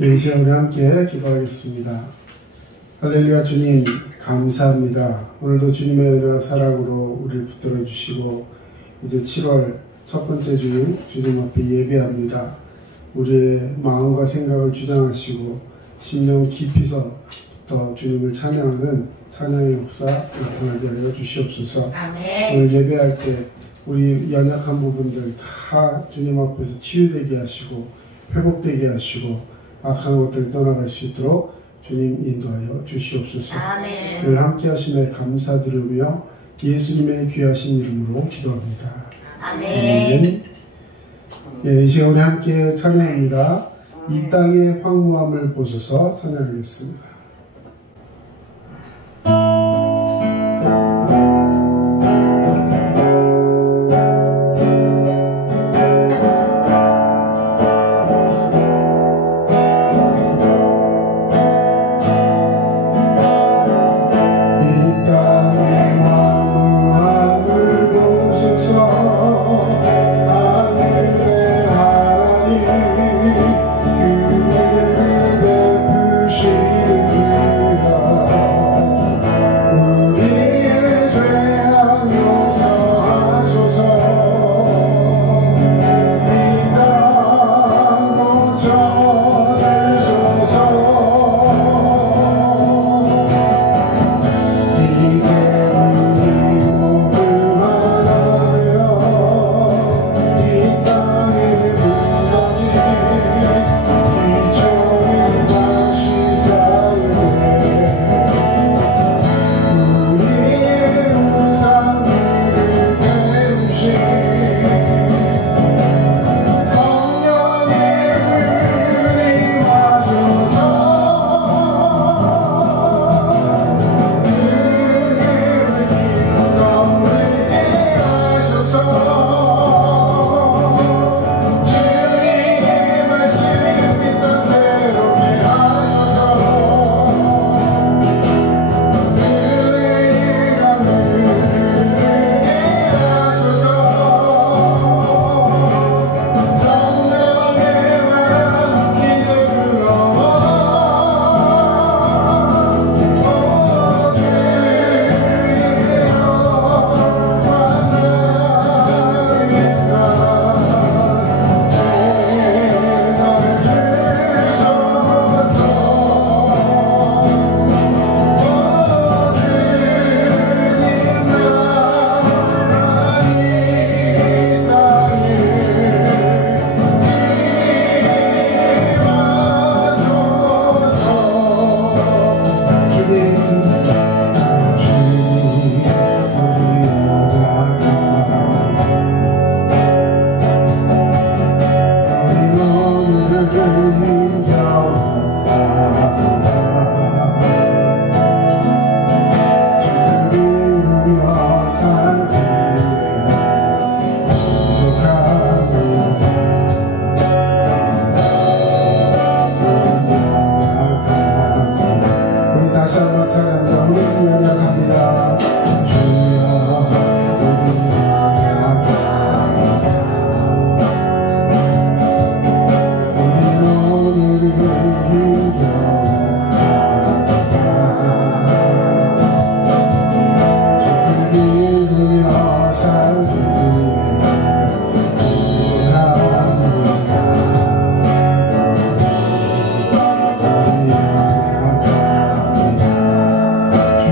이 시간 우리 함께 기도하겠습니다. 할렐루야. 주님 감사합니다. 오늘도 주님의 은혜와 사랑으로 우리를 붙들어 주시고 이제 7월 첫 번째 주 주님 앞에 예배합니다. 우리의 마음과 생각을 주장하시고 심령 깊이서부터 주님을 찬양하는 찬양의 역사 나타나게 하여 주시옵소서. 아멘. 오늘 예배할 때 우리 연약한 부분들 다 주님 앞에서 치유되게 하시고 회복되게 하시고 악한 것들 떠나갈 수 있도록 주님 인도하여 주시옵소서. 아멘. 늘 함께 하심에 감사드리며 예수님의 귀하신 이름으로 기도합니다. 아멘. 이 시간 우리 함께 찬양합니다. 이 땅의 황무함을 보소서 찬양하겠습니다.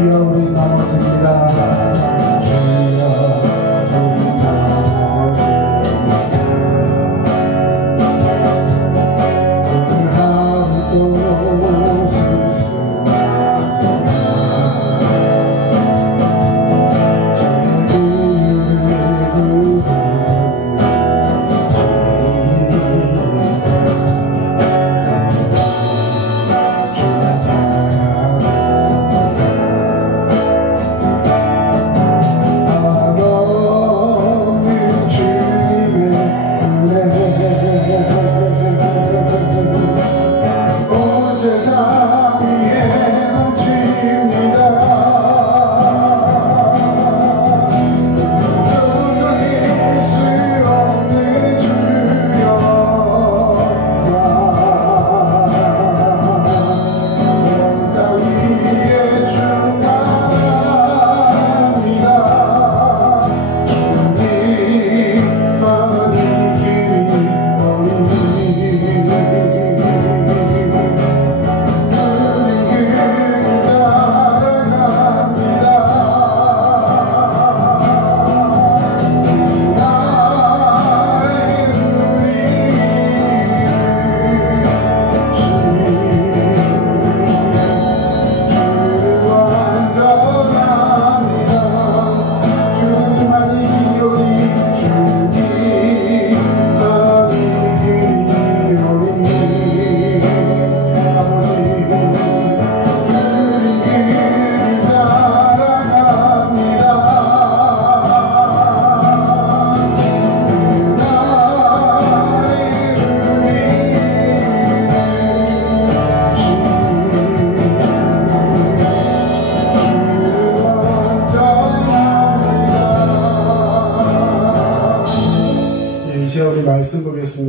주여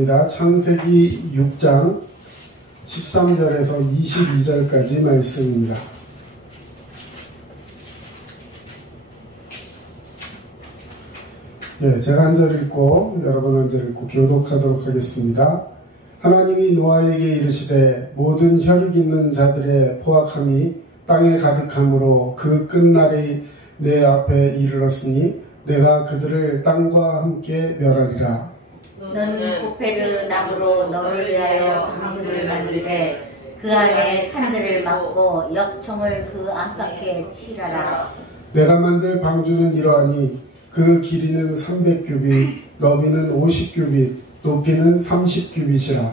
하겠습니다. 창세기 6장 13절에서 22절까지 말씀입니다. 제가 한 절 읽고 여러분 한 절 읽고 교독하도록 하겠습니다. 하나님이 노아에게 이르시되 모든 혈육 있는 자들의 포악함이 땅에 가득함으로 그 끝날이 내 앞에 이르렀으니 내가 그들을 땅과 함께 멸하리라. 너는 고페르 나무로 너를 위하여 방주를 만들되 그 안에 칸들을 막고 역청을 그 안팎에 칠하라. 내가 만들 방주는 이러하니 그 길이는 300규빗, 너비는 50규빗, 높이는 30규빗이라.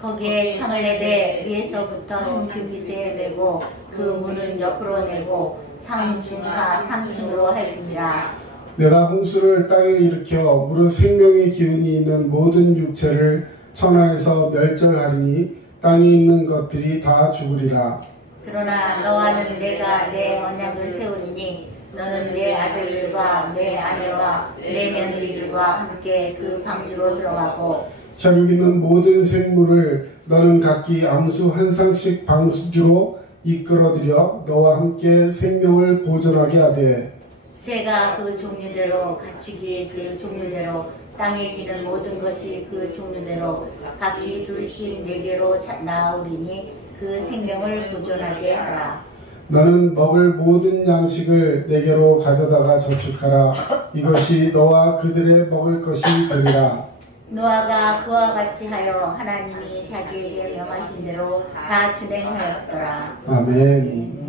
거기에 창을 내되 위에서부터 한 규빗에 내고 그 문은 옆으로 내고 상중하 3층으로 할지니라. 내가 홍수를 땅에 일으켜 물은 생명의 기운이 있는 모든 육체를 천하에서 멸절하리니 땅에 있는 것들이 다 죽으리라. 그러나 너와는 내가 내 언약을 세우리니 너는 내 아들들과 내 아내와 내 며느리들과 함께 그 방주로 들어가고 혈육 있는 모든 생물을 너는 각기 암수 한 쌍씩 방주로 이끌어들여 너와 함께 생명을 보존하게 하되 새가 그 종류대로 가축이 그 종류대로 땅에 기는 모든 것이 그 종류대로 각기 둘씩 4개로 나오리니 그 생명을 보존하게 하라. 너는 먹을 모든 양식을 내게로 가져다가 저축하라. 이것이 너와 그들의 먹을 것이 되리라. 노아가 그와 같이 하여 하나님이 자기에게 명하신 대로 다 준행하였더라. 아멘.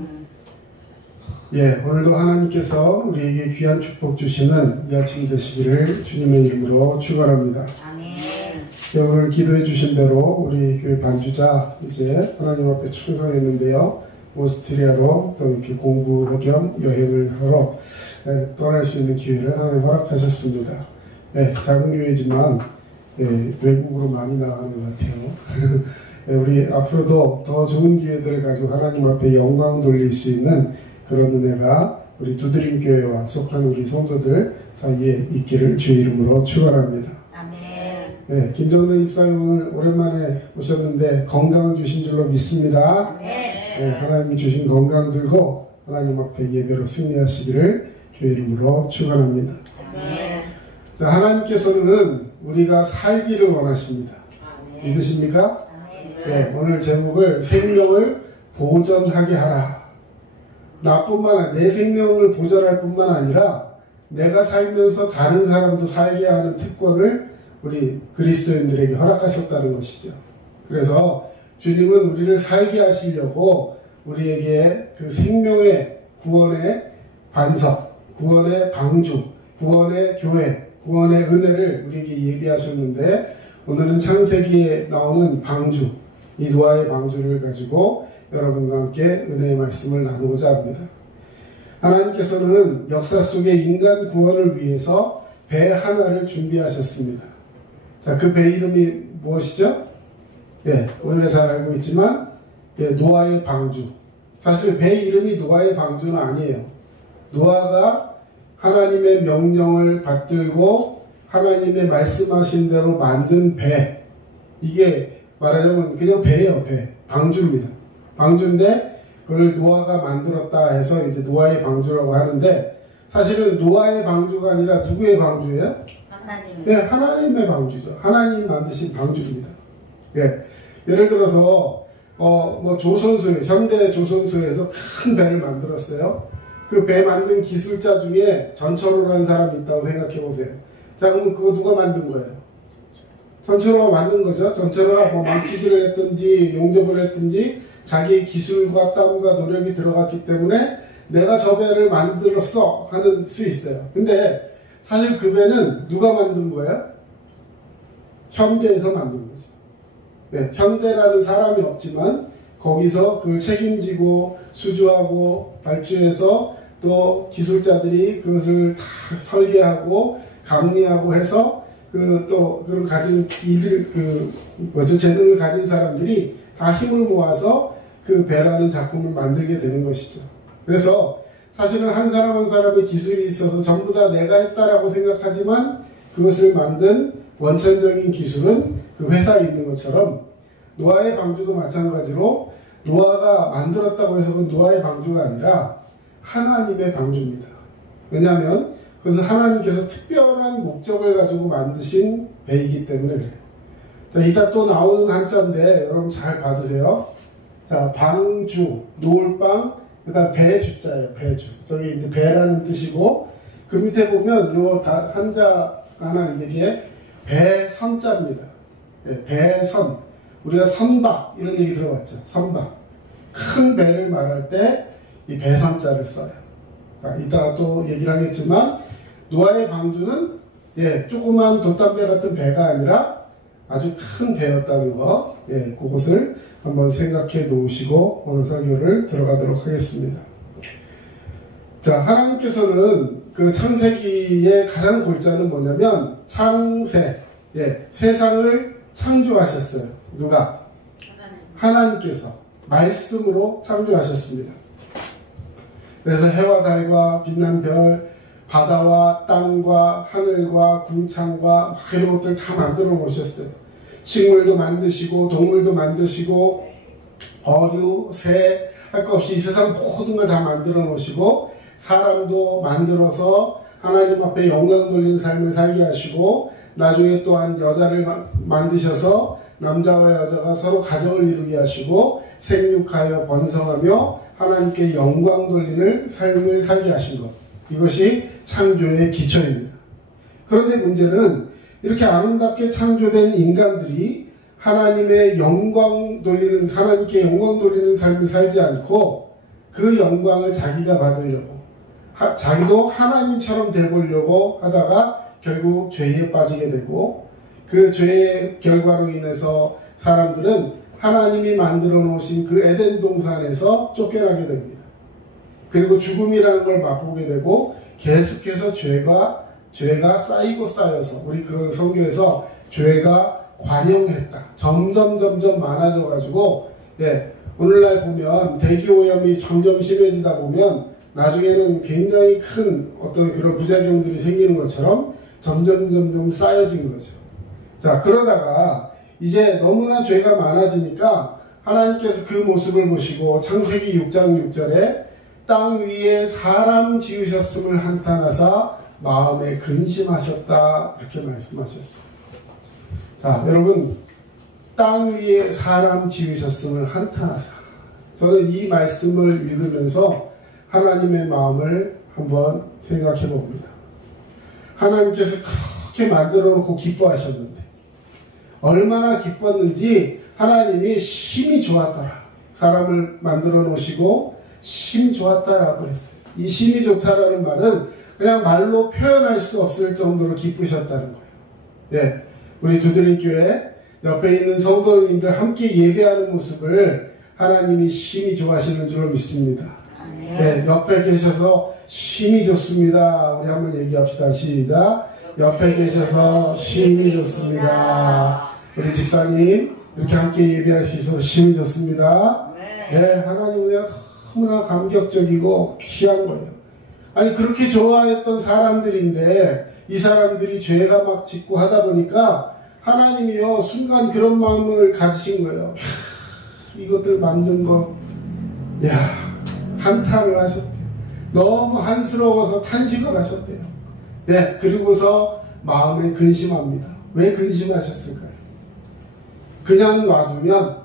오늘도 하나님께서 우리에게 귀한 축복 주시는 이 아침 되시기를 주님의 이름으로 축원합니다. 아멘. 오늘 기도해 주신 대로 우리 교회 반주자 이제 하나님 앞에 충성했는데요. 오스트리아로 또 이렇게 공부 겸 여행을 하러 떠날 수 있는 기회를 하나님 허락하셨습니다. 작은 교회지만 외국으로 많이 나가는 것 같아요. 우리 앞으로도 더 좋은 기회들을 가지고 하나님 앞에 영광 돌릴 수 있는 그런 은혜가 우리 두드림 교회와 속한 우리 성도들 사이에 있기를 주의 이름으로 축원합니다. 아멘. 김정은 입사님 오늘 오랜만에 오셨는데 건강 주신 줄로 믿습니다. 아멘. 하나님 주신 건강 들고 하나님 앞에 예배로 승리하시기를 주의 이름으로 축원합니다. 아멘. 자, 하나님께서는 우리가 살기를 원하십니다. 아멘. 믿으십니까? 아멘. 오늘 제목을 생명을 보존하게 하라. 내 생명을 보존할 뿐만 아니라 내가 살면서 다른 사람도 살게 하는 특권을 우리 그리스도인들에게 허락하셨다는 것이죠. 그래서 주님은 우리를 살게 하시려고 우리에게 그 생명의 구원의 반석, 구원의 방주, 구원의 교회, 구원의 은혜를 우리에게 예비하셨는데 오늘은 창세기에 나오는 방주, 이 노아의 방주를 가지고 여러분과 함께 은혜의 말씀을 나누고자 합니다. 하나님께서는 역사 속에 인간 구원을 위해서 배 하나를 준비하셨습니다. 자, 그 배 이름이 무엇이죠? 우리가 잘 알고 있지만 노아의 방주. 사실 배 이름이 노아의 방주는 아니에요. 노아가 하나님의 명령을 받들고 하나님의 말씀하신 대로 만든 배. 이게 말하자면 그냥 배예요, 배. 방주입니다. 방주인데 그걸 노아가 만들었다 해서 이제 노아의 방주라고 하는데 사실은 노아의 방주가 아니라 누구의 방주예요? 하나님. 하나님의 방주죠. 하나님 만드신 방주입니다. 예를 들어서 현대 조선소에서 큰 배를 만들었어요. 그 배 만든 기술자 중에 전철호라는 사람이 있다고 생각해 보세요. 자, 그러면 그거 누가 만든 거예요? 전철호가 만든 거죠. 전철호가 망치질을 했든지 용접을 했든지 자기의 기술과 땀과 노력이 들어갔기 때문에 내가 저 배를 만들었어 하는 수 있어요. 근데 사실 그 배는 누가 만든 거예요? 현대에서 만든 거죠. 현대라는 사람이 없지만 거기서 그걸 책임지고 수주하고 발주해서 또 기술자들이 그것을 다 설계하고 감리하고 해서 그런 가진 재능을 가진 사람들이 다 힘을 모아서 그 배라는 작품을 만들게 되는 것이죠. 그래서 사실은 한 사람 한 사람의 기술이 있어서 전부 다 내가 했다라고 생각하지만 그것을 만든 원천적인 기술은 그 회사에 있는 것처럼 노아의 방주도 마찬가지로 노아가 만들었다고 해서 그건 노아의 방주가 아니라 하나님의 방주입니다. 왜냐하면 그것은 하나님께서 특별한 목적을 가지고 만드신 배이기 때문에 그래요. 자, 이따 또 나오는 한자인데 여러분 잘 봐주세요. 자, 방주, 노을방, 그 다음 배주자예요. 배주. 저기 이제 배라는 뜻이고 그 밑에 보면 요 한자 하나 이게 배선자입니다. 네, 배선. 우리가 선박 이런 얘기 들어봤죠. 선박. 큰 배를 말할 때 이 배선자를 써요. 자, 이따가 또 얘기를 하겠지만 노아의 방주는 조그만 돛담배 같은 배가 아니라 아주 큰 배였다는 거, 그것을 한번 생각해 놓으시고 오늘 설교를 들어가도록 하겠습니다. 자, 하나님께서는 그 창세기의 가장 골자는 뭐냐면 창세, 세상을 창조하셨어요. 누가? 하나님께서 말씀으로 창조하셨습니다. 그래서 해와 달과 빛난 별, 바다와 땅과 하늘과 궁창과 이런 것들 다 만들어 놓으셨어요. 식물도 만드시고 동물도 만드시고 어류, 새, 할 것 없이 이 세상 모든 걸 다 만들어 놓으시고 사람도 만들어서 하나님 앞에 영광 돌리는 삶을 살게 하시고 나중에 또한 여자를 만드셔서 남자와 여자가 서로 가정을 이루게 하시고 생육하여 번성하며 하나님께 영광 돌리는 삶을 살게 하신 것. 이것이 창조의 기초입니다. 그런데 문제는 이렇게 아름답게 창조된 인간들이 하나님의 영광 돌리는, 하나님께 영광 돌리는 삶을 살지 않고 그 영광을 자기가 받으려고, 자기도 하나님처럼 되보려고 하다가 결국 죄에 빠지게 되고 그 죄의 결과로 인해서 사람들은 하나님이 만들어 놓으신 그 에덴 동산에서 쫓겨나게 됩니다. 그리고 죽음이라는 걸 맛보게 되고 계속해서 죄가 쌓이고 쌓여서 우리 그 성경에서 죄가 관영했다. 점점 많아져 가지고 오늘날 보면 대기오염이 점점 심해지다 보면 나중에는 굉장히 큰 어떤 그런 부작용들이 생기는 것처럼 점점 쌓여진 거죠. 자, 그러다가 이제 너무나 죄가 많아지니까 하나님께서 그 모습을 보시고 창세기 6장 6절에 땅 위에 사람 지으셨음을 한탄하사 마음에 근심하셨다 이렇게 말씀하셨어요. 자, 여러분 땅 위에 사람 지으셨음을 한탄하사, 저는 이 말씀을 읽으면서 하나님의 마음을 한번 생각해 봅니다. 하나님께서 그렇게 만들어 놓고 기뻐하셨는데 얼마나 기뻤는지 하나님이 심히 좋았더라. 사람을 만들어 놓으시고 심히 좋았다라고 했어요. 이 심히 좋다라는 말은 그냥 말로 표현할 수 없을 정도로 기쁘셨다는 거예요. 우리 두드림교회 옆에 있는 성도님들 함께 예배하는 모습을 하나님이 심히 좋아하시는 줄로 믿습니다. 옆에 계셔서 심히 좋습니다. 우리 한번 얘기합시다. 시작. 옆에 계셔서 심히 좋습니다. 우리 집사님 이렇게 함께 예배할 수 있어서 심히 좋습니다. 하나님 은혜가 너무나 감격적이고 귀한 거예요. 아니 그렇게 좋아했던 사람들인데 이 사람들이 죄가 막 짓고 하다 보니까 하나님이요 순간 그런 마음을 가지신 거예요. 이것들 만든 거 한탄을 하셨대요. 너무 한스러워서 탄식을 하셨대요. 그리고서 마음에 근심합니다. 왜 근심하셨을까요? 그냥 놔두면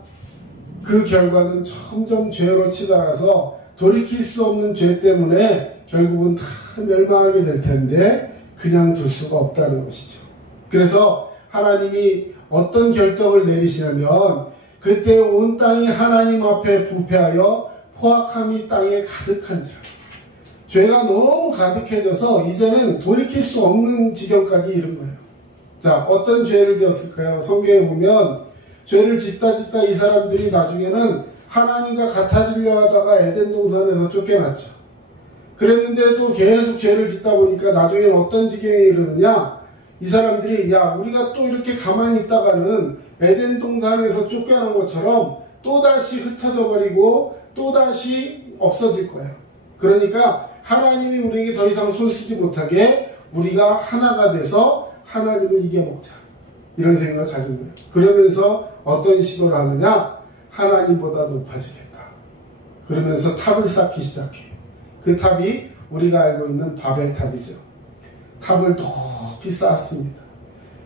그 결과는 점점 죄로 치달아서 돌이킬 수 없는 죄 때문에 결국은 다 멸망하게 될 텐데 그냥 둘 수가 없다는 것이죠. 그래서 하나님이 어떤 결정을 내리시냐면 그때 온 땅이 하나님 앞에 부패하여 포악함이 땅에 가득한지라. 죄가 너무 가득해져서 이제는 돌이킬 수 없는 지경까지 이른 거예요. 자, 어떤 죄를 지었을까요? 성경에 보면 죄를 짓다 이 사람들이 나중에는 하나님과 같아지려 하다가 에덴 동산에서 쫓겨났죠. 그랬는데도 계속 죄를 짓다 보니까 나중에는 어떤 지경에 이르느냐, 이 사람들이 우리가 또 이렇게 가만히 있다가는 에덴 동산에서 쫓겨난 것처럼 또다시 흩어져 버리고 또다시 없어질 거예요. 그러니까 하나님이 우리에게 더 이상 손쓰지 못하게 우리가 하나가 돼서 하나님을 이겨먹자. 이런 생각을 가진 거예요. 그러면서 어떤 시도를 하느냐? 하나님보다 높아지겠다. 그러면서 탑을 쌓기 시작해. 그 탑이 우리가 알고 있는 바벨탑이죠. 탑을 높이 쌓았습니다.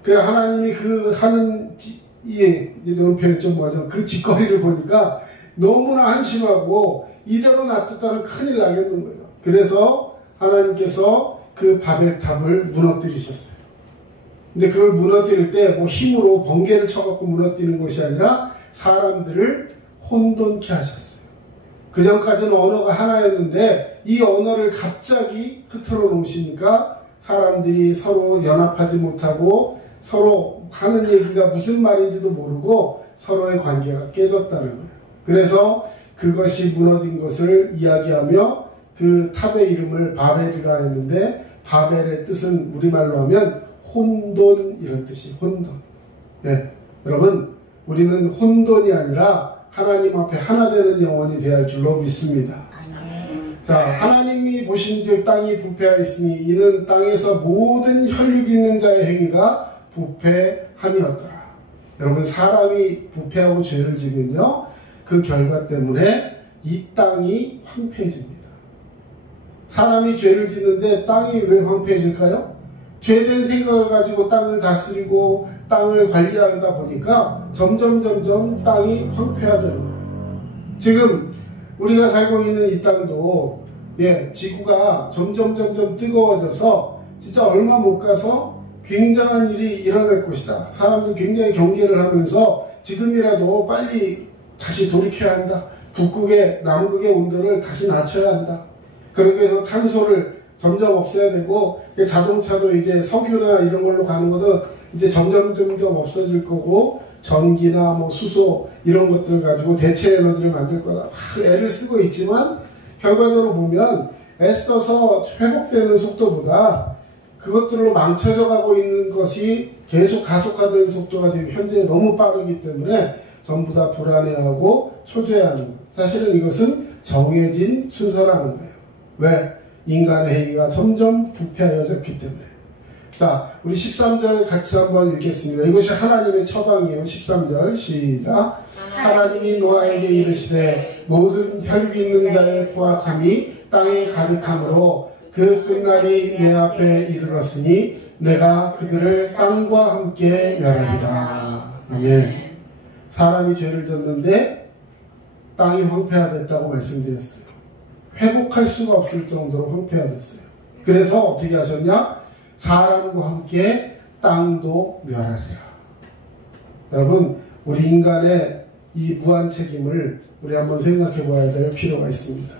그 하나님이 그 하는 이런 표현 좀 뭐죠? 그 짓거리를 보니까 너무나 한심하고 이대로 놔뒀다면 큰일 나겠는 거예요. 그래서 하나님께서 그 바벨탑을 무너뜨리셨어요. 근데 그걸 무너뜨릴 때 뭐 힘으로 번개를 쳐갖고 무너뜨리는 것이 아니라 사람들을 혼돈케 하셨어요. 그 전까지는 언어가 하나였는데 이 언어를 갑자기 흐트러 놓으시니까 사람들이 서로 연합하지 못하고 서로 하는 얘기가 무슨 말인지도 모르고 서로의 관계가 깨졌다는 거예요. 그래서 그것이 무너진 것을 이야기하며 그 탑의 이름을 바벨이라 했는데 바벨의 뜻은 우리말로 하면 혼돈 이런 뜻이 혼돈. 네. 여러분 우리는 혼돈이 아니라 하나님 앞에 하나 되는 영혼이 되어야 할 줄로 믿습니다. 자, 하나님이 보신즉 땅이 부패하였으니 이는 땅에서 모든 혈육 있는 자의 행위가 부패함이었더라. 여러분 사람이 부패하고 죄를 지면요 그 결과 때문에 이 땅이 황폐해집니다. 사람이 죄를 짓는데 땅이 왜 황폐해질까요? 죄된 생각을 가지고 땅을 다스리고 땅을 관리하다 보니까 점점 땅이 황폐화되는 거예요. 지금 우리가 살고 있는 이 땅도 지구가 점점 뜨거워져서 진짜 얼마 못 가서 굉장한 일이 일어날 것이다. 사람들 굉장히 경계를 하면서 지금이라도 빨리 다시 돌이켜야 한다. 북극의 남극의 온도를 다시 낮춰야 한다. 그러기 위해서 탄소를 점점 없애야 되고 자동차도 이제 석유나 이런 걸로 가는 것은 이제 점점 없어질 거고 전기나 뭐 수소 이런 것들을 가지고 대체 에너지를 만들 거다. 애를 쓰고 있지만 결과적으로 보면 애써서 회복되는 속도보다 그것들로 망쳐져 가고 있는 것이 계속 가속화되는 속도가 지금 현재 너무 빠르기 때문에 전부 다 불안해하고 초조해하는 거예요. 사실은 이것은 정해진 순서라는 거예요. 왜? 인간의 행위가 점점 부패하여졌기 때문에. 자, 우리 13절 같이 한번 읽겠습니다. 이것이 하나님의 처방이에요. 13절 시작. 하나님이 노아에게 이르시되 모든 혈육 있는 자의 포악함이 땅에 가득함으로 그 끝날이 내 앞에 이르렀으니 내가 그들을 땅과 함께 멸하리라. 아멘. 사람이 죄를 졌는데 땅이 황폐화됐다고 말씀드렸어요. 회복할 수가 없을 정도로 황폐화됐어요. 그래서 어떻게 하셨냐? 사람과 함께 땅도 멸하리라. 여러분, 우리 인간의 이 무한 책임을 우리 한번 생각해 봐야 될 필요가 있습니다.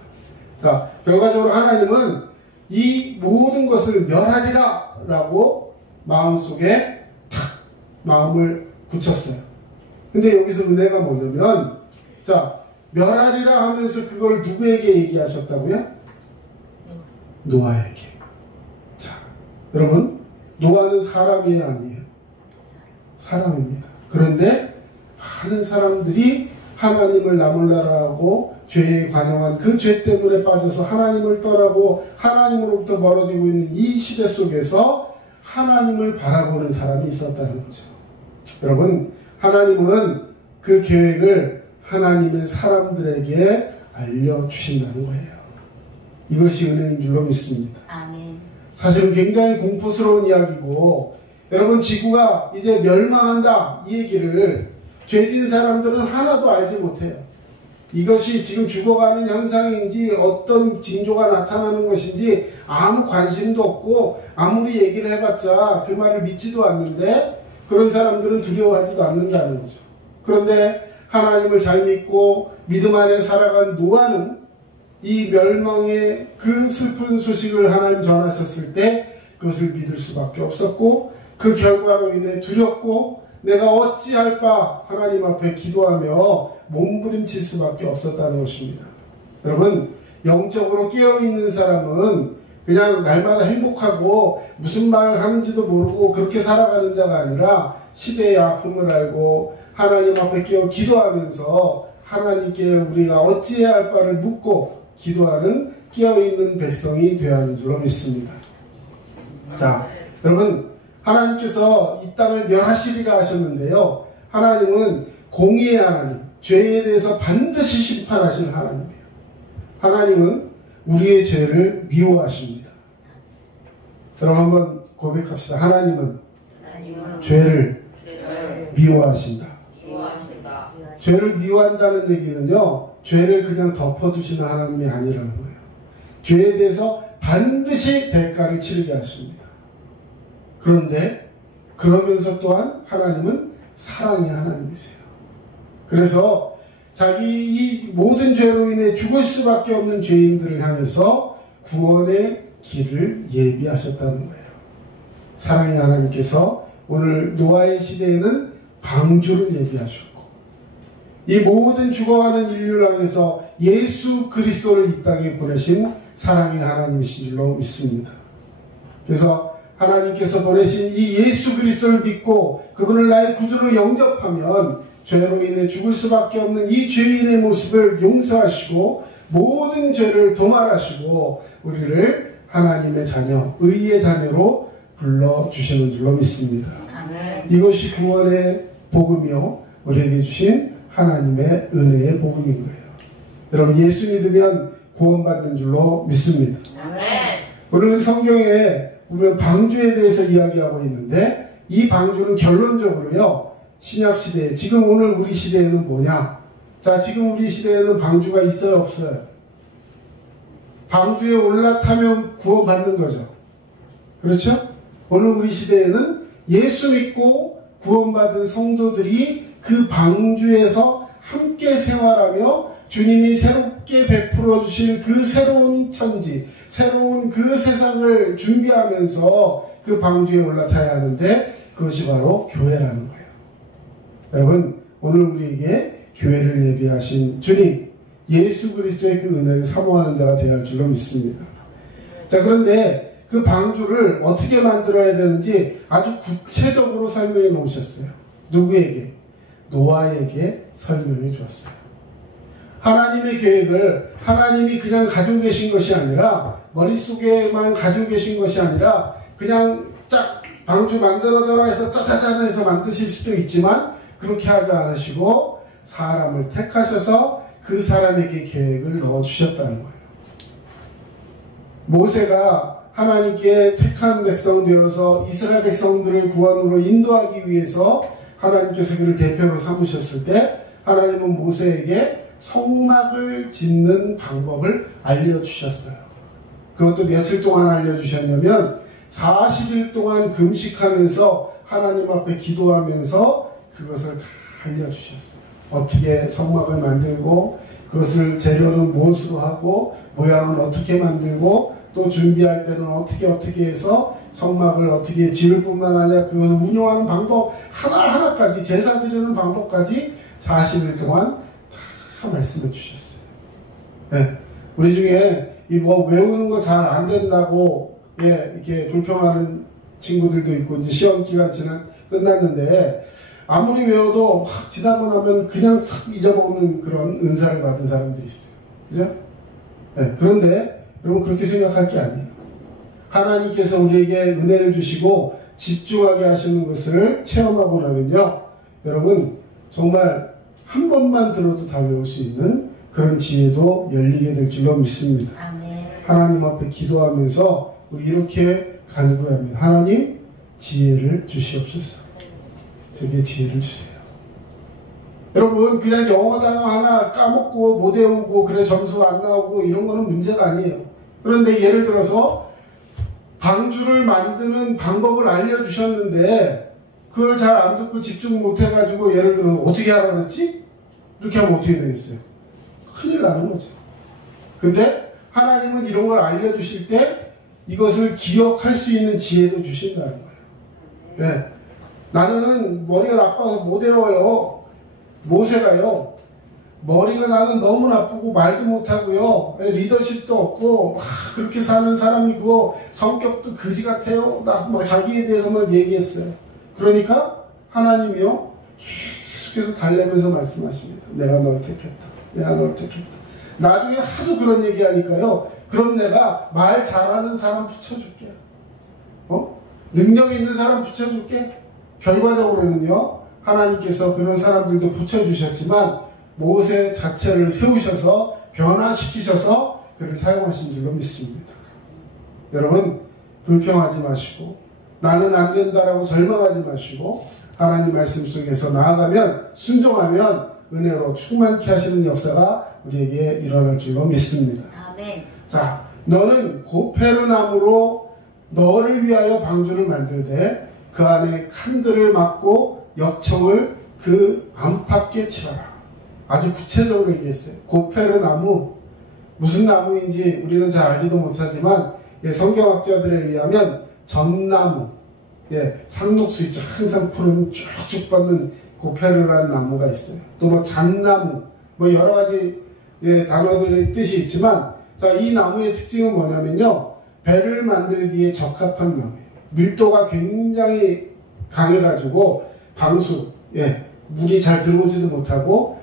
자, 결과적으로 하나님은 이 모든 것을 멸하리라 라고 마음속에 탁 마음을 굳혔어요. 근데 여기서 은혜가 뭐냐면, 자, 멸하리라 하면서 그걸 누구에게 얘기하셨다고요? 노아에게. 자, 여러분, 노아는 사람이에요, 아니에요? 사람입니다. 그런데 많은 사람들이 하나님을 나몰라라하고 죄에 관영한 그 죄 때문에 빠져서 하나님을 떠나고 하나님으로부터 멀어지고 있는 이 시대 속에서 하나님을 바라보는 사람이 있었다는 거죠. 여러분, 하나님은 그 계획을 하나님의 사람들에게 알려주신다는 거예요. 이것이 은혜인 줄로 믿습니다. 아멘. 사실은 굉장히 공포스러운 이야기고, 여러분 지구가 이제 멸망한다 이 얘기를 죄진 사람들은 하나도 알지 못해요. 이것이 지금 죽어가는 현상인지 어떤 징조가 나타나는 것인지 아무 관심도 없고 아무리 얘기를 해봤자 그 말을 믿지도 않는데 그런 사람들은 두려워하지도 않는다는 거죠. 그런데 하나님을 잘 믿고 믿음 안에 살아간 노아는 이 멸망의 그 슬픈 소식을 하나님 전하셨을 때 그것을 믿을 수밖에 없었고 그 결과로 인해 두렵고 내가 어찌할 바 하나님 앞에 기도하며 몸부림칠 수밖에 없었다는 것입니다. 여러분, 영적으로 깨어있는 사람은 그냥 날마다 행복하고 무슨 말을 하는지도 모르고 그렇게 살아가는 자가 아니라 시대의 아픔을 알고 하나님 앞에 깨어 기도하면서 하나님께 우리가 어찌해야 할 바를 묻고 기도하는 깨어있는 백성이 되어야 하는 줄로 믿습니다. 자, 여러분, 하나님께서 이 땅을 멸하시리라 하셨는데요. 하나님은 공의의 하나님, 죄에 대해서 반드시 심판하시는 하나님이에요. 하나님은 우리의 죄를 미워하십니다. 여러분 한번 고백합시다. 하나님은 죄를 미워하신다. 죄를 미워한다는 얘기는요, 죄를 그냥 덮어두시는 하나님이 아니라는 거예요. 죄에 대해서 반드시 대가를 치르게 하십니다. 그런데 그러면서 또한 하나님은 사랑의 하나님이세요. 그래서 자기 이 모든 죄로 인해 죽을 수밖에 없는 죄인들을 향해서 구원의 길을 예비하셨다는 거예요. 사랑의 하나님께서 오늘 노아의 시대에는 방주를 예비하셨고, 이 모든 죽어가는 인류를 향해서 예수 그리스도를 이 땅에 보내신 사랑의 하나님이신 줄로 믿습니다. 그래서 하나님께서 보내신 이 예수 그리스도를 믿고 그분을 나의 구주로 영접하면 죄로 인해 죽을 수밖에 없는 이 죄인의 모습을 용서하시고 모든 죄를 도말하시고 우리를 하나님의 자녀, 의의 자녀로 불러주시는 줄로 믿습니다. 아멘. 이것이 구원의 복음이요, 우리에게 주신 하나님의 은혜의 복음인 거예요. 여러분, 예수 믿으면 구원받는 줄로 믿습니다. 아멘. 오늘 성경에 보면 방주에 대해서 이야기하고 있는데, 이 방주는 결론적으로요, 신약시대, 지금 오늘 우리 시대에는 뭐냐? 자, 지금 우리 시대에는 방주가 있어요, 없어요? 방주에 올라타면 구원받는 거죠. 그렇죠? 오늘 우리 시대에는 예수 믿고 구원받은 성도들이 그 방주에서 함께 생활하며 주님이 새롭게 베풀어 주실 그 새로운 천지, 새로운 그 세상을 준비하면서 그 방주에 올라타야 하는데, 그것이 바로 교회라는 거예요. 여러분, 오늘 우리에게 교회를 예비하신 주님, 예수 그리스도의 그 은혜를 사모하는 자가 되어야 할 줄로 믿습니다. 자, 그런데 그 방주를 어떻게 만들어야 되는지 아주 구체적으로 설명해 놓으셨어요. 누구에게? 노아에게 설명해 주었어요. 하나님의 계획을 하나님이 그냥 가지고 계신 것이 아니라, 머릿속에만 가지고 계신 것이 아니라 그냥 쫙 방주 만들어져라 해서 짜자잔 해서 만드실 수도 있지만, 그렇게 하지 않으시고 사람을 택하셔서 그 사람에게 계획을 넣어주셨다는 거예요. 모세가 하나님께 택한 백성 되어서 이스라엘 백성들을 구원으로 인도하기 위해서 하나님께서 그를 대표로 삼으셨을 때, 하나님은 모세에게 성막을 짓는 방법을 알려주셨어요. 그것도 며칠 동안 알려주셨냐면 40일 동안 금식하면서 하나님 앞에 기도하면서 그것을 다 알려주셨어요. 어떻게 성막을 만들고, 그것을 재료는 무엇으로 하고, 모양은 어떻게 만들고, 또 준비할 때는 어떻게 해서 성막을 어떻게 지을 뿐만 아니라 그것을 운영하는 방법 하나하나까지, 제사 드리는 방법까지 40일 동안 다 말씀해 주셨어요. 네. 우리 중에 이 뭐 외우는 거 잘 안 된다고 이렇게 불평하는 친구들도 있고, 이제 시험 기간 끝났는데 아무리 외워도 막 지나고 나면 그냥 싹 잊어먹는 그런 은사를 받은 사람들이 있어요. 그죠? 네. 그런데 여러분, 그렇게 생각할 게 아니에요. 하나님께서 우리에게 은혜를 주시고 집중하게 하시는 것을 체험하고 나면요, 여러분, 정말 한 번만 들어도 다 외울 수 있는 그런 지혜도 열리게 될 줄로 믿습니다. 아멘. 하나님 앞에 기도하면서 우리 이렇게 간구합니다. 하나님, 지혜를 주시옵소서. 제게 지혜를 주세요. 여러분, 그냥 영어 단어 하나 까먹고 못 외우고 그래 점수 안 나오고 이런 거는 문제가 아니에요. 그런데 예를 들어서 방주를 만드는 방법을 알려주셨는데 그걸 잘 안 듣고 집중 못 해가지고, 예를 들어 어떻게 하라 그랬지? 이렇게 하면 어떻게 되겠어요? 큰일 나는 거죠. 근데 하나님은 이런 걸 알려주실 때 이것을 기억할 수 있는 지혜도 주신다는 거예요. 네. 나는 머리가 나빠서 못 외워요. 모세가요, 머리가 나는 너무 나쁘고 말도 못하고요, 리더십도 없고 막 그렇게 사는 사람이고 성격도 거지 같아요. 나 뭐 자기에 대해서만 얘기했어요. 그러니까 하나님이요, 계속해서 달래면서 말씀하십니다. 내가 널 택했다. 내가 널 택했다. 나중에 하도 그런 얘기하니까요, 그럼 내가 말 잘하는 사람 붙여줄게. 능력 있는 사람 붙여줄게. 결과적으로는요, 하나님께서 그런 사람들도 붙여주셨지만 모세 자체를 세우셔서 변화시키셔서 그를 사용하신 줄로 믿습니다. 여러분, 불평하지 마시고 나는 안 된다라고 절망하지 마시고 하나님 말씀 속에서 나아가면, 순종하면 은혜로 충만케 하시는 역사가 우리에게 일어날 줄로 믿습니다. 아멘. 자, 너는 고페르나무로 너를 위하여 방주를 만들되 그 안에 칸들을 막고 역청을 그 안팎에 치라라. 아주 구체적으로 얘기했어요. 고페르나무, 무슨 나무인지 우리는 잘 알지도 못하지만 성경학자들에 의하면 전나무, 상록수 있죠. 항상 푸른 쭉쭉 뻗는 고페르라는 나무가 있어요. 또 뭐 잣나무, 뭐 여러 가지 단어들의 뜻이 있지만, 자, 이 나무의 특징은 뭐냐면요, 배를 만들기에 적합한 나무예요. 밀도가 굉장히 강해가지고 방수, 물이 잘 들어오지도 못하고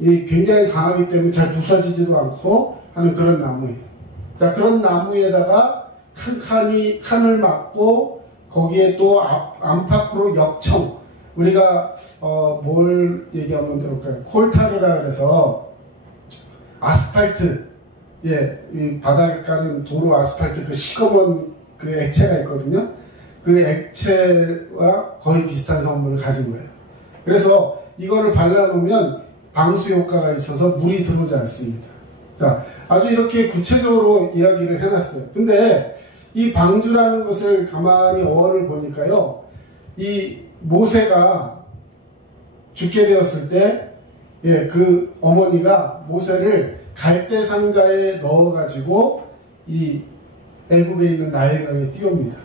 굉장히 강하기 때문에 잘 부서지지도 않고 하는 그런 나무예요. 자, 그런 나무에다가 칸을 막고 거기에 또 안팎으로 역청, 우리가 뭘 얘기하면 좋을까요? 콜타르라 그래서 아스팔트, 이 바닥에 깔린 도로 아스팔트 그 시커먼 그 액체가 있거든요. 그 액체와 거의 비슷한 성분을 가진 거예요. 그래서 이거를 발라놓으면 방수 효과가 있어서 물이 들어오지 않습니다. 자, 아주 이렇게 구체적으로 이야기를 해놨어요. 근데 이 방주라는 것을 가만히 어원을 보니까요, 이 모세가 죽게 되었을 때, 그 어머니가 모세를 갈대 상자에 넣어가지고 이 애굽에 있는 나일강에 띄웁니다.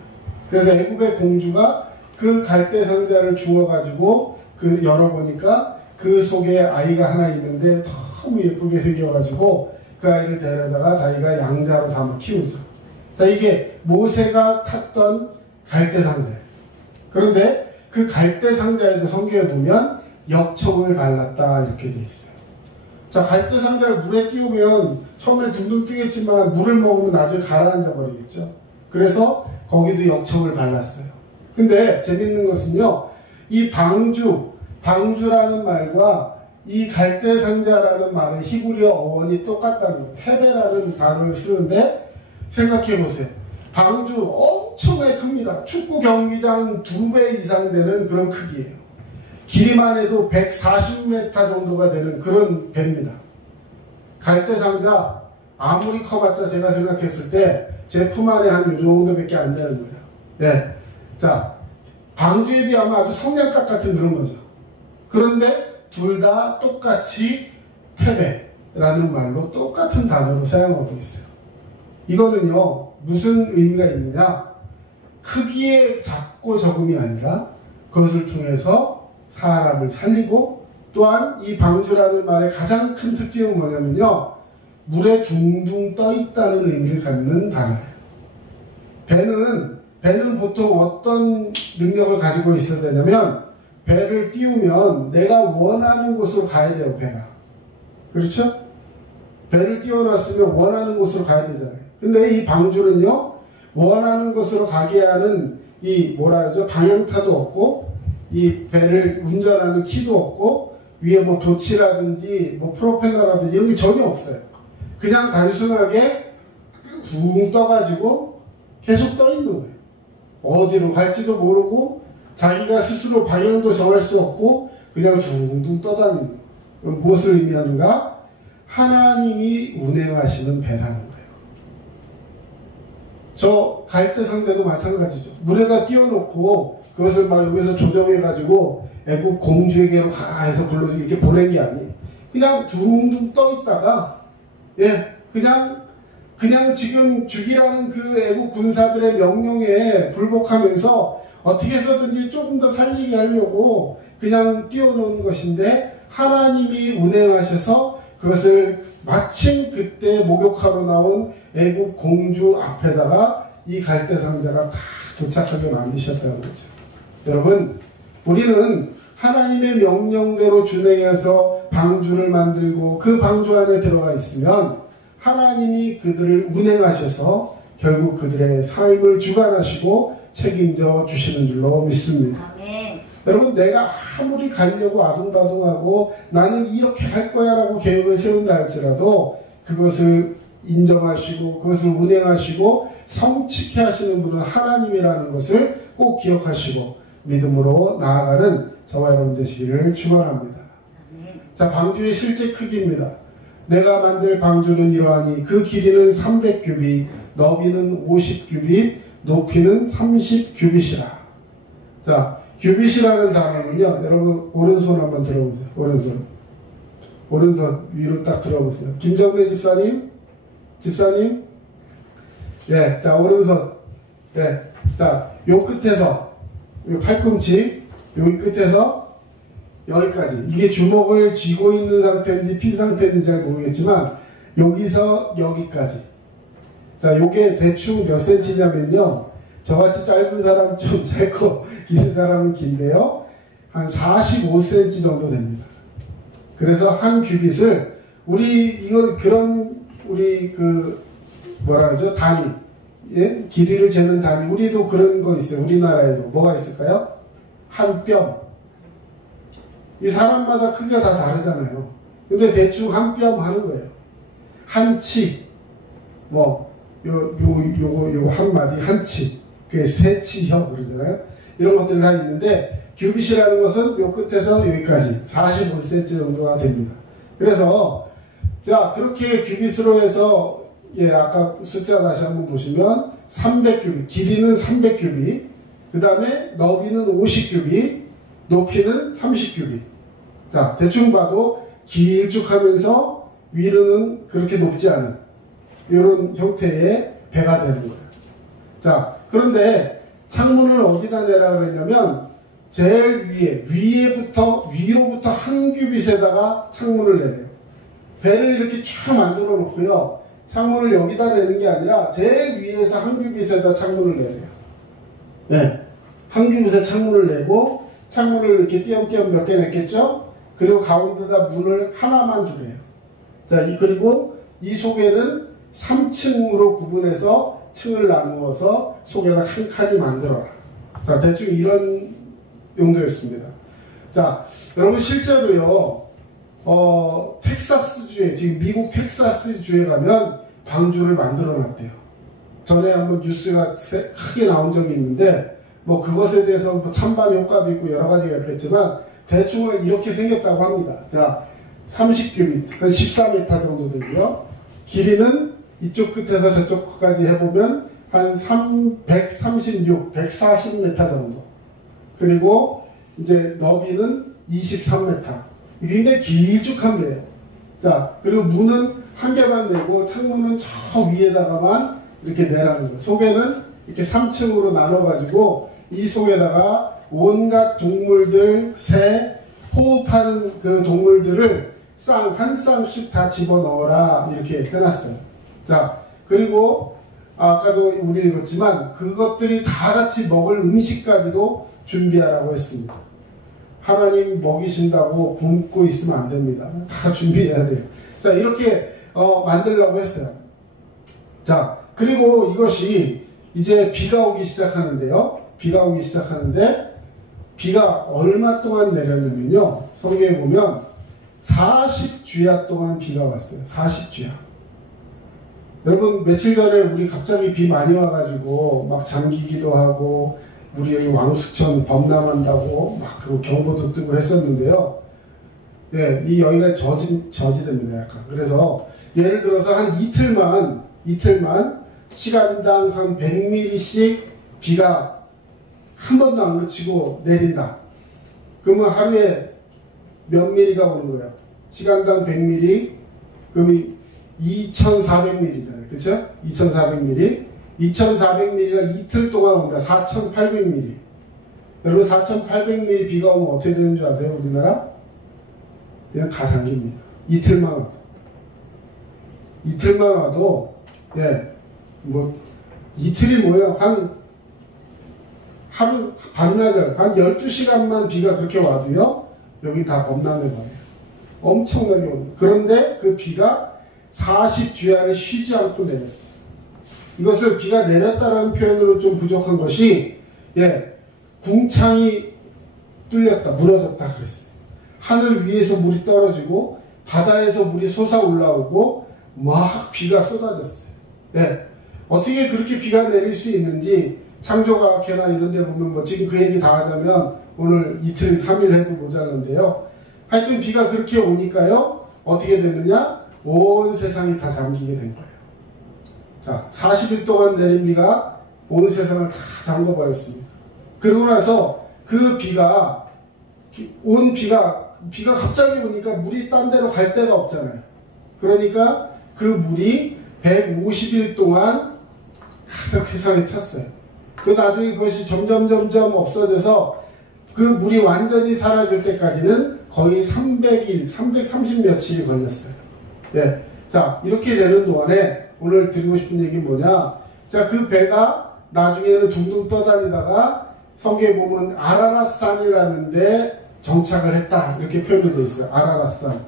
그래서 애굽의 공주가 그 갈대 상자를 주워가지고 그 열어보니까 그 속에 아이가 하나 있는데 너무 예쁘게 생겨가지고 그 아이를 데려다가 자기가 양자로 삼아 키우죠. 자, 이게 모세가 탔던 갈대 상자예요. 그런데 그 갈대 상자에도 성경에 보면 역청을 발랐다 이렇게 돼 있어요. 자, 갈대 상자를 물에 띄우면 처음에 둥둥 뜨겠지만 물을 먹으면 나중에 가라앉아 버리겠죠. 그래서 거기도 역청을 발랐어요. 근데 재밌는 것은요, 이 방주라는 말과 이 갈대 상자라는 말의 히브리어 어원이 똑같다는 거예요. 테베라는 단어를 쓰는데 생각해 보세요. 방주 엄청나게 큽니다. 축구 경기장 2배 이상 되는 그런 크기예요. 길이만 해도 140m 정도가 되는 그런 배입니다. 갈대 상자 아무리 커봤자 제가 생각했을 때 제 품 안에 한 요 정도밖에 안 되는 거예요. 자, 방주에 비하면 아주 성냥갑 같은 그런 거죠. 그런데 둘 다 똑같이 테베라는 말로 똑같은 단어로 사용하고 있어요. 이거는요, 무슨 의미가 있느냐? 크기의 작고 적음이 아니라 그것을 통해서 사람을 살리고, 또한 이 방주라는 말의 가장 큰 특징은 뭐냐면요, 물에 둥둥 떠 있다는 의미를 갖는 단어예요. 배는 보통 어떤 능력을 가지고 있어야 되냐면, 배를 띄우면 내가 원하는 곳으로 가야 돼요, 배가. 그렇죠? 배를 띄워놨으면 원하는 곳으로 가야 되잖아요. 근데 이 방주는요, 원하는 곳으로 가게 하는 방향타도 없고, 이 배를 운전하는 키도 없고, 위에 뭐 도치라든지 뭐 프로펠러라든지 이런 게 전혀 없어요. 그냥 단순하게 붕 떠가지고 계속 떠 있는 거예요. 어디로 갈지도 모르고 자기가 스스로 방향도 정할 수 없고 그냥 둥둥 떠다니는 거예요. 무엇을 의미하는가? 하나님이 운행하시는 배라는 거예요. 저 갈대 상자도 마찬가지죠. 물에다 띄워놓고 그것을 막 여기서 조정해가지고 애국 공주에게로 가라 해서 불러주고 이렇게 보낸 게 아니에요. 그냥 둥둥 떠 있다가 그냥 지금 죽이라는 그 애국 군사들의 명령에 불복하면서 어떻게 해서든지 조금 더 살리게 하려고 그냥 띄워놓은 것인데, 하나님이 운행하셔서 그것을 마침 그때 목욕하러 나온 애국 공주 앞에다가 이 갈대 상자가 다 도착하게 만드셨다는 거죠. 여러분, 우리는 하나님의 명령대로 준행해서 방주를 만들고 그 방주 안에 들어가 있으면 하나님이 그들을 운행하셔서 결국 그들의 삶을 주관하시고 책임져 주시는 줄로 믿습니다. 아멘. 여러분, 내가 아무리 가려고 아둥바둥하고 나는 이렇게 갈 거야 라고 계획을 세운다 할지라도 그것을 인정하시고 그것을 운행하시고 성취케 하시는 분은 하나님이라는 것을 꼭 기억하시고 믿음으로 나아가는 저와 여러분 되시기를 축원합니다. 자, 방주의 실제 크기입니다. 내가 만들 방주는 이러하니 그 길이는 300규빗, 너비는 50규빗, 높이는 30규빗이라. 자, 규빗이라는 단어는요, 여러분 오른손 한번 들어보세요. 오른손 위로 딱 들어보세요. 김정대 집사님, 예, 자, 오른손, 예, 자, 요 끝에서, 요 팔꿈치, 여기 끝에서 여기까지. 이게 주먹을 쥐고 있는 상태인지 핀 상태인지 잘 모르겠지만, 여기서 여기까지. 자, 요게 대충 몇 센치냐면요, 저같이 짧은 사람 좀 짧고 긴 사람은 긴데요, 한 45cm 정도 됩니다. 그래서 한 규빗을 우리 뭐라 그러죠? 단위, 예? 길이를 재는 단위. 우리도 그런 거 있어요. 우리나라에도 뭐가 있을까요? 한 뼘. 이 사람마다 크기가 다 다르잖아요. 근데 대충 한 뼘 하는 거예요. 한 치, 뭐 요거 한 마디 한 치, 그게 세 치혀 그러잖아요. 이런 것들이 다 있는데 규빗이라는 것은 요 끝에서 여기까지 45cm 정도가 됩니다. 그래서 자, 그렇게 규빗으로 해서, 예, 아까 숫자 다시 한번 보시면 300규빗, 길이는 300규빗, 그 다음에 너비는 50규빗, 높이는 30규빗. 자, 대충 봐도 길쭉하면서 위로는 그렇게 높지 않은 이런 형태의 배가 되는 거예요. 자, 그런데 창문을 어디다 내라 그랬냐면 제일 위로부터 한 규빗에다가 창문을 내려요. 배를 이렇게 쫙 만들어 놓고요, 창문을 여기다 내는 게 아니라 제일 위에서 한 규빗에다 창문을 내려요. 네, 한 규빗에 창문을 내고 창문을 이렇게 띄엄띄엄 몇 개 냈겠죠? 그리고 가운데다 문을 하나만 두래요. 자, 그리고 이 속에는 3층으로 구분해서 층을 나누어서 속에다 한 칸이 만들어라. 자, 대충 이런 용도였습니다. 자, 여러분 실제로요, 텍사스주에, 지금 미국 텍사스주에 가면 방주를 만들어 놨대요. 전에 한번 뉴스가 크게 나온 적이 있는데, 뭐 그것에 대해서 뭐 찬반 효과도 있고 여러 가지가 있겠지만, 대충은 이렇게 생겼다고 합니다. 자, 30규빗, 한 14m 정도 되고요. 길이는 이쪽 끝에서 저쪽 끝까지 해보면 한 140m 정도. 그리고 이제 너비는 23m. 굉장히 길쭉한 데예요. 자, 그리고 문은 한 개만 내고 창문은 저 위에다가만 이렇게 내라는 거예요. 속에는 이렇게 3층으로 나눠가지고 이 속에다가 온갖 동물들, 새, 호흡하는 그 동물들을 한 쌍씩 다 집어넣어라 이렇게 해놨어요. 자, 그리고 아까도 우리 읽었지만 그것들이 다 같이 먹을 음식까지도 준비하라고 했습니다. 하나님 먹이신다고 굶고 있으면 안 됩니다. 다 준비해야 돼요. 자, 이렇게 만들려고 했어요. 자, 그리고 이것이 이제 비가 오기 시작하는데요. 비가 오기 시작하는데 비가 얼마 동안 내렸냐면요, 성경에 보면 40주야 동안 비가 왔어요. 40주야. 여러분, 며칠 전에 우리 갑자기 비 많이 와가지고 막 잠기기도 하고 우리 여기 왕숙천 범람한다고 막 그 경보도 뜨고 했었는데요. 예, 이 여기가 저지됩니다, 약간. 그래서 예를 들어서 한 이틀만 시간당 한 100mm씩 비가 한 번도 안 그치고 내린다. 그러면 하루에 몇 mm가 오는 거예요? 시간당 100mm, 그러면 2400mm잖아요. 그쵸? 2400mm. 2400mm가 이틀 동안 온다. 4800mm. 여러분, 4800mm 비가 오면 어떻게 되는 줄 아세요? 우리나라? 그냥 다 잠깁니다. 이틀만 와도. 이틀만 와도, 예, 뭐, 이틀이 뭐예요? 하루, 반나절, 한 12시간만 비가 그렇게 와도요, 여기 다 범람해버려요. 엄청나게 옵니다. 그런데 그 비가 40주야를 쉬지 않고 내렸어요. 이것을 비가 내렸다는 표현으로 좀 부족한 것이 예, 궁창이 뚫렸다, 무너졌다 그랬어요. 하늘 위에서 물이 떨어지고 바다에서 물이 솟아 올라오고 막 비가 쏟아졌어요. 예, 어떻게 그렇게 비가 내릴 수 있는지 창조과학회나 이런 데 보면 뭐 지금 그 얘기 다 하자면 오늘 이틀, 3일 해도 모자란데요. 하여튼 비가 그렇게 오니까요. 어떻게 됐느냐? 온 세상이 다 잠기게 된 거예요. 자, 40일 동안 내린 비가 온 세상을 다 잠궈버렸습니다. 그러고 나서 그 비가 갑자기 오니까 물이 딴 데로 갈 데가 없잖아요. 그러니까 그 물이 150일 동안 가득 세상에 찼어요. 그 나중에 그것이 점점 없어져서 그 물이 완전히 사라질 때까지는 거의 300일, 330며칠이 걸렸어요. 예. 자, 이렇게 되는 동안에 오늘 드리고 싶은 얘기는 뭐냐? 자, 그 배가 나중에는 둥둥 떠다니다가 성경에 보면 아라랏산이라는 데 정착을 했다. 이렇게 표현이 되어 있어요. 아라랏산.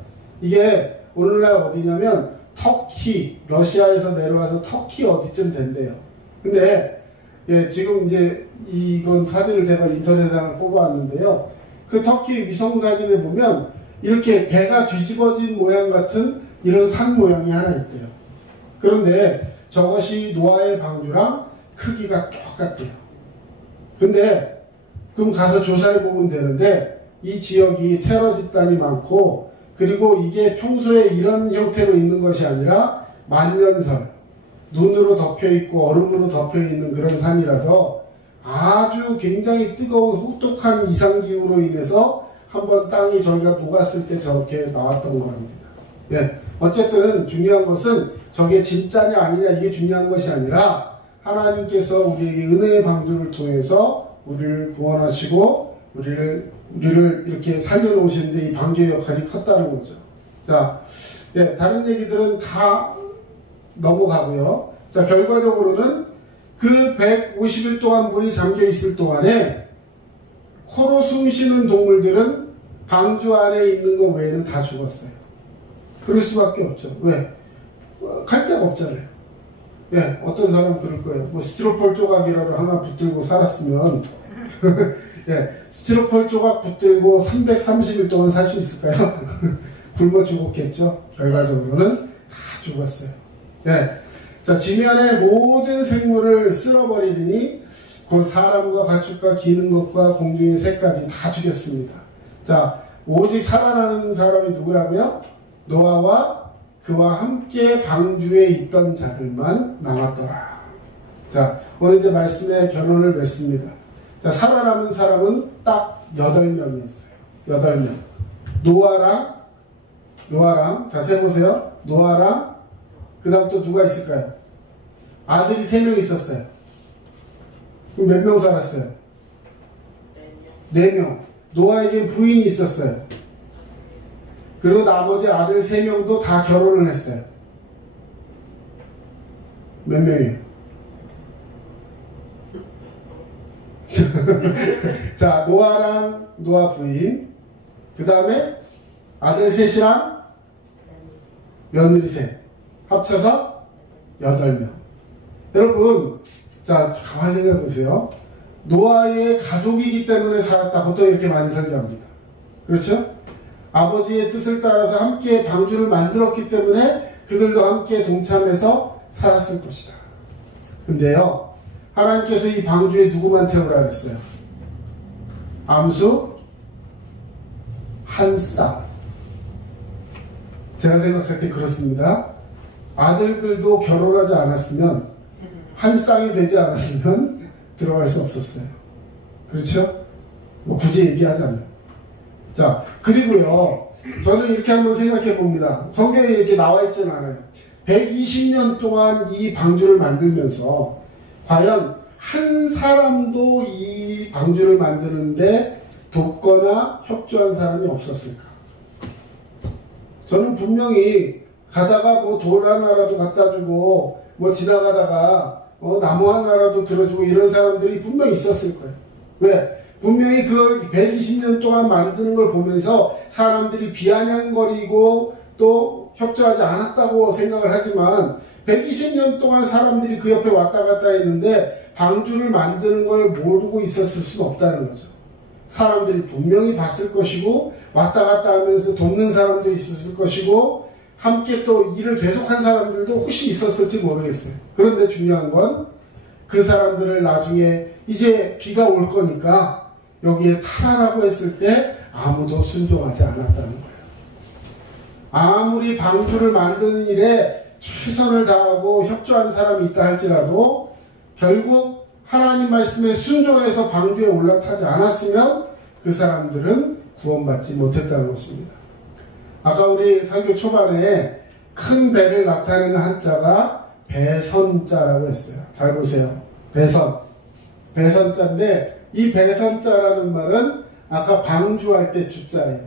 이게 오늘날 어디냐면 터키, 러시아에서 내려와서 터키 어디쯤 된대요. 근데 예, 지금 이제 이건 사진을 제가 인터넷에 하나 뽑아왔는데요. 그 터키 위성 사진에 보면 이렇게 배가 뒤집어진 모양 같은 이런 산 모양이 하나 있대요. 그런데 저것이 노아의 방주랑 크기가 똑같대요. 근데 그럼 가서 조사해 보면 되는데 이 지역이 테러 집단이 많고 그리고 이게 평소에 이런 형태로 있는 것이 아니라 만년설, 눈으로 덮여있고 얼음으로 덮여있는 그런 산이라서 아주 굉장히 뜨거운 혹독한 이상기후로 인해서 한번 땅이 저희가 녹았을 때 저렇게 나왔던 겁니다. 예, 어쨌든 중요한 것은 저게 진짜냐 아니냐 이게 중요한 것이 아니라 하나님께서 우리에게 은혜의 방주를 통해서 우리를 구원하시고 우리를 이렇게 살려놓으시는데 이 방주의 역할이 컸다는 거죠. 자, 예, 다른 얘기들은 다 넘어가고요. 자, 결과적으로는 그 150일 동안 물이 잠겨 있을 동안에 코로 숨쉬는 동물들은 방주 안에 있는 것 외에는 다 죽었어요. 그럴 수밖에 없죠. 왜? 갈 데가 없잖아요. 예, 어떤 사람은 그럴 거예요. 뭐 스티로폴 조각이라도 하나 붙들고 살았으면 예, 스티로폴 조각 붙들고 330일 동안 살 수 있을까요? 굶어 죽었겠죠. 결과적으로는 다 죽었어요. 예. 자, 지면의 모든 생물을 쓸어버리니 곧 사람과 가축과 기는 것과 공중의 새까지 다 죽였습니다. 자, 오직 살아나는 사람이 누구라고요? 노아와 그와 함께 방주에 있던 자들만 남았더라. 자, 오늘 이제 말씀의 결론을 맺습니다. 자, 살아남은 사람은 딱 8명이었어요. 8명. 노아랑, 자, 세보세요. 노아랑, 그 다음 또 누가 있을까요? 아들이 3명 있었어요. 그럼 몇 명 살았어요? 4명. 노아에게 부인이 있었어요. 그리고 나머지 아들 3명도 다 결혼을 했어요. 몇 명이에요? 자, 노아랑 노아 부인, 그 다음에 아들 셋이랑 며느리 셋 합쳐서 8명. 여러분, 자, 가만히 생각해 보세요. 노아의 가족이기 때문에 살았다. 보통 이렇게 많이 설교합니다. 그렇죠? 아버지의 뜻을 따라서 함께 방주를 만들었기 때문에 그들도 함께 동참해서 살았을 것이다. 근데요, 하나님께서 이 방주에 누구만 태우라 그랬어요? 암수 한 쌍. 제가 생각할 때 그렇습니다. 아들들도 결혼하지 않았으면, 한 쌍이 되지 않았으면 들어갈 수 없었어요. 그렇죠? 뭐 굳이 얘기하자면. 자, 그리고요, 저는 이렇게 한번 생각해 봅니다. 성경에 이렇게 나와 있지는 않아요. 120년 동안 이 방주를 만들면서 과연 한 사람도 이 방주를 만드는데 돕거나 협조한 사람이 없었을까? 저는 분명히 가다가 뭐 돌 하나라도 갖다 주고 뭐 지나가다가 나무 하나라도 들어주고 이런 사람들이 분명히 있었을 거예요. 왜? 분명히 그걸 120년 동안 만드는 걸 보면서 사람들이 비아냥거리고 또 협조하지 않았다고 생각을 하지만 120년 동안 사람들이 그 옆에 왔다 갔다 했는데 방주를 만드는 걸 모르고 있었을 수는 없다는 거죠. 사람들이 분명히 봤을 것이고 왔다 갔다 하면서 돕는 사람도 있었을 것이고 함께 또 일을 계속한 사람들도 혹시 있었을지 모르겠어요. 그런데 중요한 건 그 사람들을 나중에 이제 비가 올 거니까 여기에 타라라고 했을 때 아무도 순종하지 않았다는 거예요. 아무리 방주를 만드는 일에 최선을 다하고 협조한 사람이 있다 할지라도 결국 하나님 말씀에 순종해서 방주에 올라타지 않았으면 그 사람들은 구원받지 못했다는 것입니다. 아까 우리 설교 초반에 큰 배를 나타내는 한자가 배선자라고 했어요. 잘 보세요. 배선자인데 이 배선자라는 말은 아까 방주할 때 주자예요.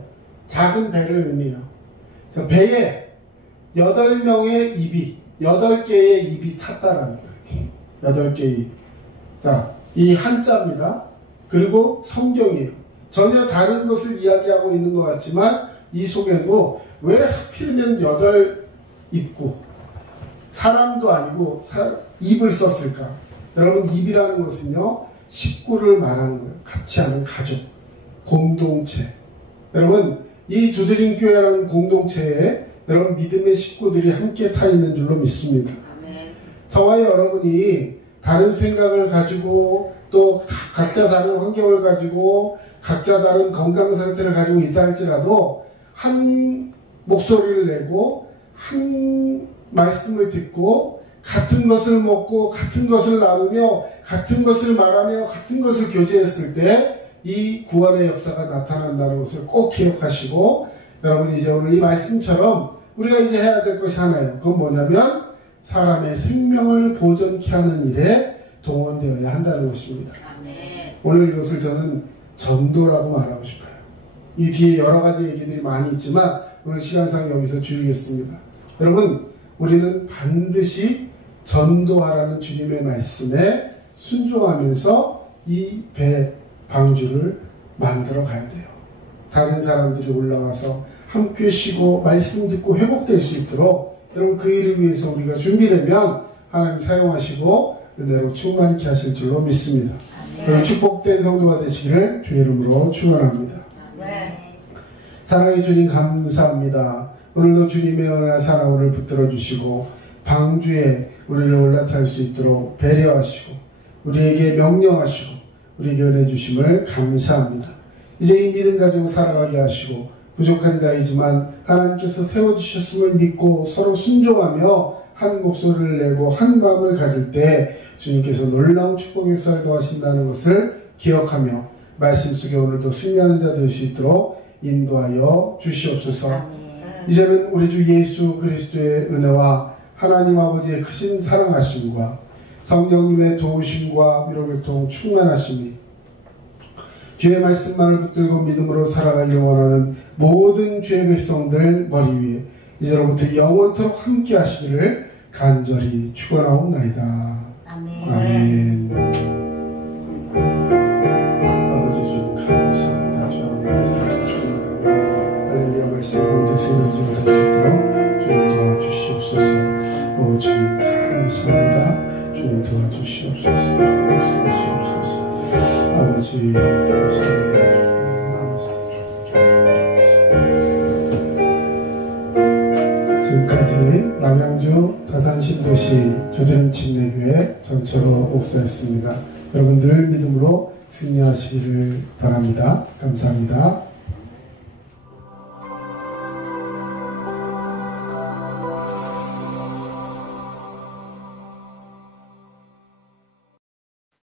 작은 배를 의미해요. 그래서 배에 8명의 입이 8개의 입이 탔다라는 거예요. 8개의 입. 자, 이 한자입니다. 그리고 성경이에요. 전혀 다른 것을 이야기하고 있는 것 같지만 이 속에도 왜 하필이면 8입구 사람도 아니고 입을 썼을까? 여러분, 입이라는 것은요 식구를 말하는 거예요. 같이 하는 가족, 공동체. 여러분, 이 두드림 교회라는 공동체에 여러분 믿음의 식구들이 함께 타 있는 줄로 믿습니다. 아멘. 저와 여러분이 다른 생각을 가지고 또 각자 다른 환경을 가지고 각자 다른 건강 상태를 가지고 있다 할지라도 한 목소리를 내고 한 말씀을 듣고 같은 것을 먹고 같은 것을 나누며 같은 것을 말하며 같은 것을 교제했을 때 이 구원의 역사가 나타난다는 것을 꼭 기억하시고 여러분 이제 오늘 이 말씀처럼 우리가 이제 해야 될 것이 하나예요. 그건 뭐냐면 사람의 생명을 보존케 하는 일에 동원되어야 한다는 것입니다. 아멘. 오늘 이것을 저는 전도라고 말하고 싶어요. 이 뒤에 여러 가지 얘기들이 많이 있지만 오늘 시간상 여기서 줄이겠습니다. 여러분, 우리는 반드시 전도하라는 주님의 말씀에 순종하면서 이 방주를 만들어 가야 돼요. 다른 사람들이 올라와서 함께 쉬고 말씀 듣고 회복될 수 있도록 여러분 그 일을 위해서 우리가 준비되면 하나님 사용하시고 은혜로 충만케 하실 줄로 믿습니다. 그럼 축복된 성도가 되시기를 주의 이름으로 축원합니다. 사랑해 주님 감사합니다. 오늘도 주님의 은혜와 사랑을 붙들어 주시고 방주에 우리를 올라탈 수 있도록 배려하시고 우리에게 명령하시고 우리에게 은혜 주심을 감사합니다. 이제 이 믿음 가지고 살아가게 하시고 부족한 자이지만 하나님께서 세워주셨음을 믿고 서로 순종하며 한 목소리를 내고 한 마음을 가질 때 주님께서 놀라운 축복의 역사를 더하신다는 것을 기억하며 말씀 속에 오늘도 승리하는 자 될 수 있도록 인도하여 주시옵소서. 이제는 우리 주 예수 그리스도의 은혜와 하나님 아버지의 크신 사랑하심과 성령님의 도우심과 위로교통 충만하심이 주의 말씀만을 붙들고 믿음으로 살아가기를 원하는 모든 주의 백성들 머리 위에 이제로부터 영원토록 함께 하시기를 간절히 축원하옵나이다. 아멘. 아멘. 아버지 주님 감사합니다. 주님의 사랑 충만하며 할렐루야 말씀 가운데 세워지게 할 수 있도록 주님 도와주시옵소서. 오 주님 감사합니다. 주님 도와주시옵소서. 도와주시옵소서. 아버지 감사합니다. 지금까지 남양주 다산신도시 두드림침례교회 전철호 목사였습니다. 여러분 늘 믿음으로 승리하시기를 바랍니다. 감사합니다.